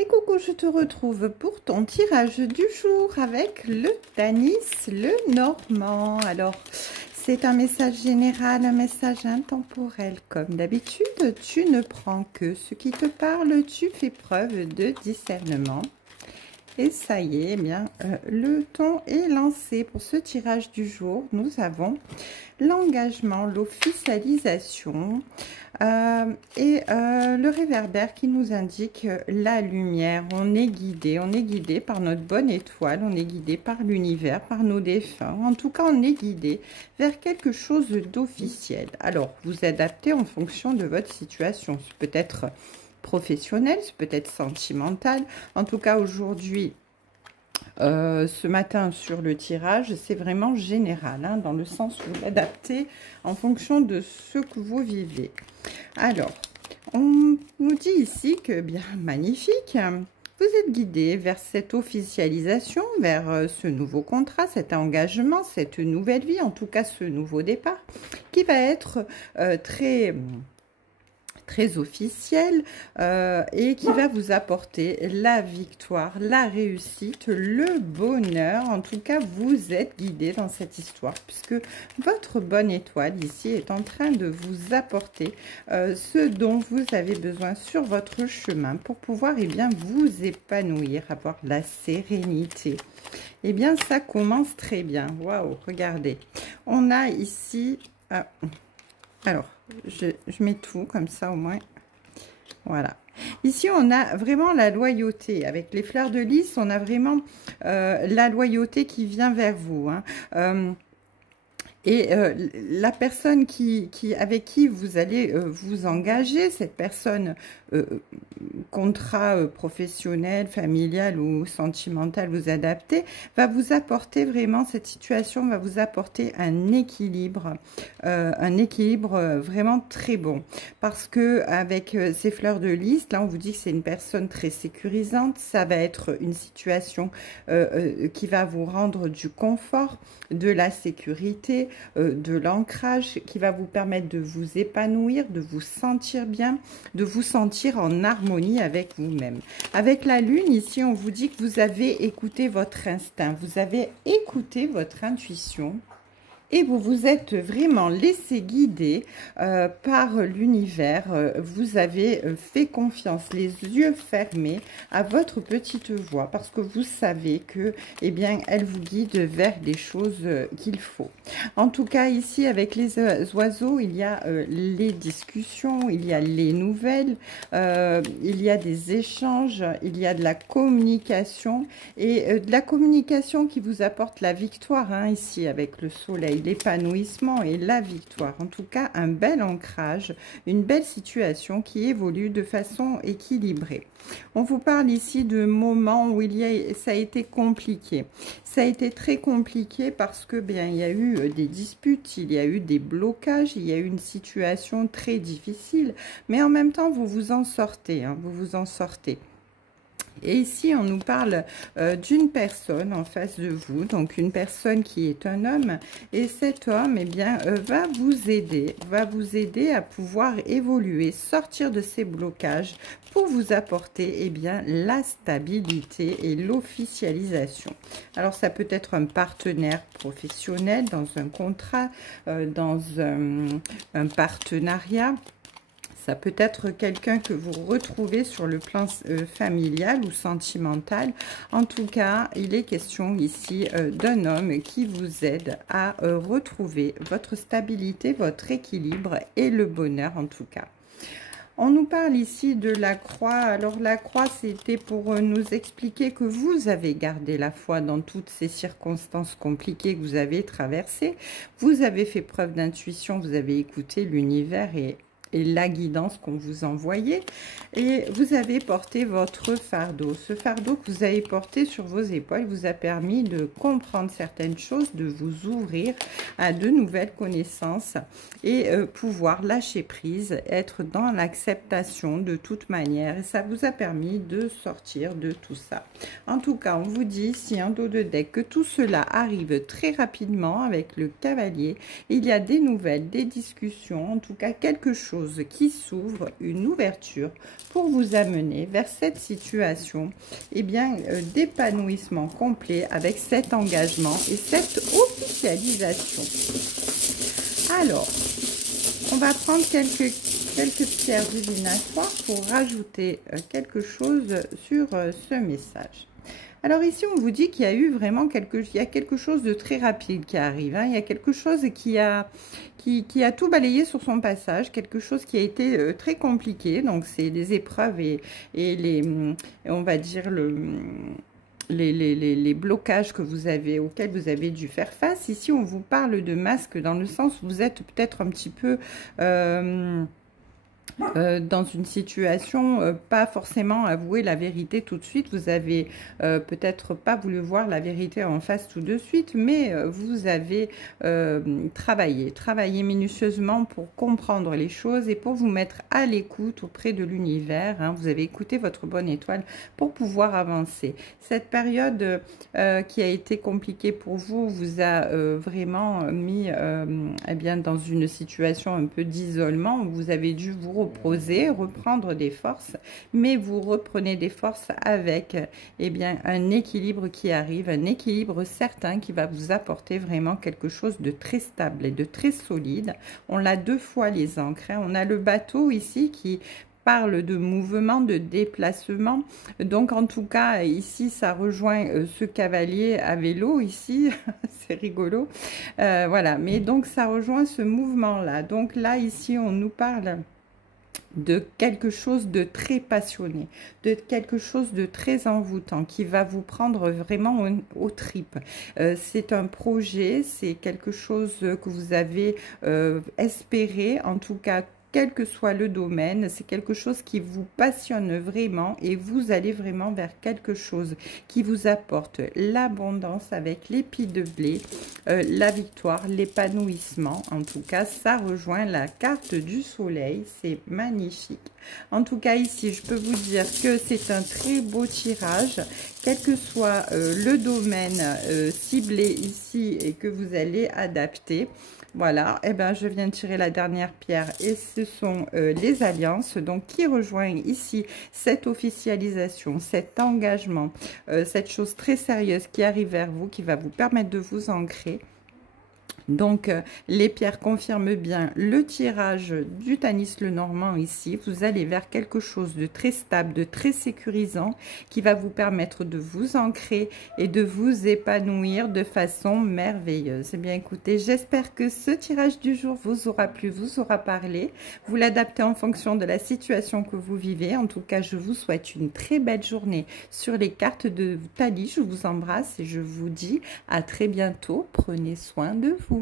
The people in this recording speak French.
Et coucou, je te retrouve pour ton tirage du jour avec le Tanis, le Normand. Alors, c'est un message général, un message intemporel. Comme d'habitude, tu ne prends que ce qui te parle, tu fais preuve de discernement. Et ça y est, eh bien, le ton est lancé pour ce tirage du jour. Nous avons l'engagement, l'officialisation et le réverbère qui nous indique la lumière. On est guidé par notre bonne étoile, on est guidé par l'univers, par nos défunts. En tout cas, on est guidé vers quelque chose d'officiel. Alors, vous adaptez en fonction de votre situation. C'est peut-être professionnel, c'est peut-être sentimental. En tout cas, aujourd'hui, ce matin sur le tirage, c'est vraiment général, hein, dans le sens où vous l'adaptez en fonction de ce que vous vivez. Alors, on nous dit ici que, bien, magnifique, vous êtes guidé vers cette officialisation, vers ce nouveau contrat, cet engagement, cette nouvelle vie, en tout cas ce nouveau départ, qui va être très officiel et qui va vous apporter la victoire, la réussite, le bonheur. En tout cas, vous êtes guidé dans cette histoire puisque votre bonne étoile ici est en train de vous apporter ce dont vous avez besoin sur votre chemin pour pouvoir bien vous épanouir, avoir la sérénité. Et bien, ça commence très bien. Waouh, regardez. On a ici... alors, je mets tout comme ça au moins. Voilà. Ici, on a vraiment la loyauté. Avec les fleurs de lys, on a vraiment la loyauté qui vient vers vous. Hein. Et la personne avec qui vous allez vous engager, cette personne, contrat professionnel, familial ou sentimental, vous adaptez, va vous apporter vraiment, cette situation va vous apporter un équilibre vraiment très bon. Parce que avec ces fleurs de lys, là on vous dit que c'est une personne très sécurisante, ça va être une situation qui va vous rendre du confort, de la sécurité, de l'ancrage, qui va vous permettre de vous épanouir, de vous sentir bien, de vous sentir en harmonie avec vous-même. Avec la lune, ici, on vous dit que vous avez écouté votre instinct, vous avez écouté votre intuition. Et vous vous êtes vraiment laissé guider par l'univers. Vous avez fait confiance, les yeux fermés à votre petite voix parce que vous savez que, eh bien, elle vous guide vers les choses qu'il faut. En tout cas, ici, avec les oiseaux, il y a les discussions, il y a les nouvelles, il y a des échanges, il y a de la communication et de la communication qui vous apporte la victoire, hein, ici, avec le soleil. L'épanouissement et la victoire. En tout cas, un bel ancrage, une belle situation qui évolue de façon équilibrée. On vous parle ici de moments où ça a été compliqué. Ça a été très compliqué parce que bien il y a eu des disputes, il y a eu des blocages, il y a eu une situation très difficile, mais en même temps vous vous en sortez, hein, vous vous en sortez. Et ici, on nous parle d'une personne en face de vous, donc une personne qui est un homme. Et cet homme, eh bien, va vous aider à pouvoir évoluer, sortir de ces blocages pour vous apporter, eh bien, la stabilité et l'officialisation. Alors, ça peut être un partenaire professionnel dans un contrat, dans un partenariat. Ça peut être quelqu'un que vous retrouvez sur le plan familial ou sentimental. En tout cas, il est question ici d'un homme qui vous aide à retrouver votre stabilité, votre équilibre et le bonheur en tout cas. On nous parle ici de la croix. Alors la croix, c'était pour nous expliquer que vous avez gardé la foi dans toutes ces circonstances compliquées que vous avez traversées. Vous avez fait preuve d'intuition, vous avez écouté l'univers et la guidance qu'on vous envoyait et vous avez porté votre fardeau. Ce fardeau que vous avez porté sur vos épaules vous a permis de comprendre certaines choses, de vous ouvrir à de nouvelles connaissances et pouvoir lâcher prise, être dans l'acceptation de toute manière et ça vous a permis de sortir de tout ça. En tout cas, on vous dit ici en dos de deck que tout cela arrive très rapidement avec le cavalier. Il y a des nouvelles, des discussions, en tout cas quelque chose chose qui s'ouvre, une ouverture pour vous amener vers cette situation, eh bien, d'épanouissement complet avec cet engagement et cette officialisation. Alors, on va prendre quelques pierres divinatoires pour rajouter quelque chose sur ce message. Alors ici, on vous dit qu'il y a eu vraiment quelque chose de très rapide qui arrive. Hein. Il y a quelque chose qui a tout balayé sur son passage, quelque chose qui a été très compliqué. Donc, c'est les épreuves et les, on va dire, les blocages que vous avez, auxquels vous avez dû faire face. Ici, on vous parle de masque dans le sens où vous êtes peut-être un petit peu... dans une situation, pas forcément avouer la vérité tout de suite. Vous avez peut-être pas voulu voir la vérité en face tout de suite, mais vous avez travaillé minutieusement pour comprendre les choses et pour vous mettre à l'écoute auprès de l'univers. Hein. Vous avez écouté votre bonne étoile pour pouvoir avancer. Cette période qui a été compliquée pour vous vous a vraiment mis eh bien, dans une situation un peu d'isolement où vous avez dû vous reposer, reprendre des forces, mais vous reprenez des forces avec eh bien, un équilibre qui arrive, un équilibre certain qui va vous apporter vraiment quelque chose de très stable et de très solide. On l'a deux fois les ancres, hein. On a le bateau ici qui parle de mouvement, de déplacement. Donc, en tout cas, ici, ça rejoint ce cavalier à vélo, ici. C'est rigolo. Voilà, mais donc, ça rejoint ce mouvement-là. Donc, là, ici, on nous parle de quelque chose de très passionné, de quelque chose de très envoûtant qui va vous prendre vraiment aux tripes. C'est un projet, c'est quelque chose que vous avez espéré, en tout cas, quel que soit le domaine, c'est quelque chose qui vous passionne vraiment et vous allez vraiment vers quelque chose qui vous apporte l'abondance avec l'épi de blé, la victoire, l'épanouissement. En tout cas, ça rejoint la carte du soleil, c'est magnifique. En tout cas, ici, je peux vous dire que c'est un très beau tirage, quel que soit le domaine ciblé ici et que vous allez adapter. Voilà, et ben je viens de tirer la dernière pierre et ce sont les alliances, donc qui rejoignent ici cette officialisation, cet engagement, cette chose très sérieuse qui arrive vers vous, qui va vous permettre de vous ancrer. Donc, les pierres confirment bien le tirage du Tanis Lenormand ici. Vous allez vers quelque chose de très stable, de très sécurisant, qui va vous permettre de vous ancrer et de vous épanouir de façon merveilleuse. Eh bien, écoutez, j'espère que ce tirage du jour vous aura plu, vous aura parlé. Vous l'adaptez en fonction de la situation que vous vivez. En tout cas, je vous souhaite une très belle journée sur les cartes de Talis. Je vous embrasse et je vous dis à très bientôt. Prenez soin de vous.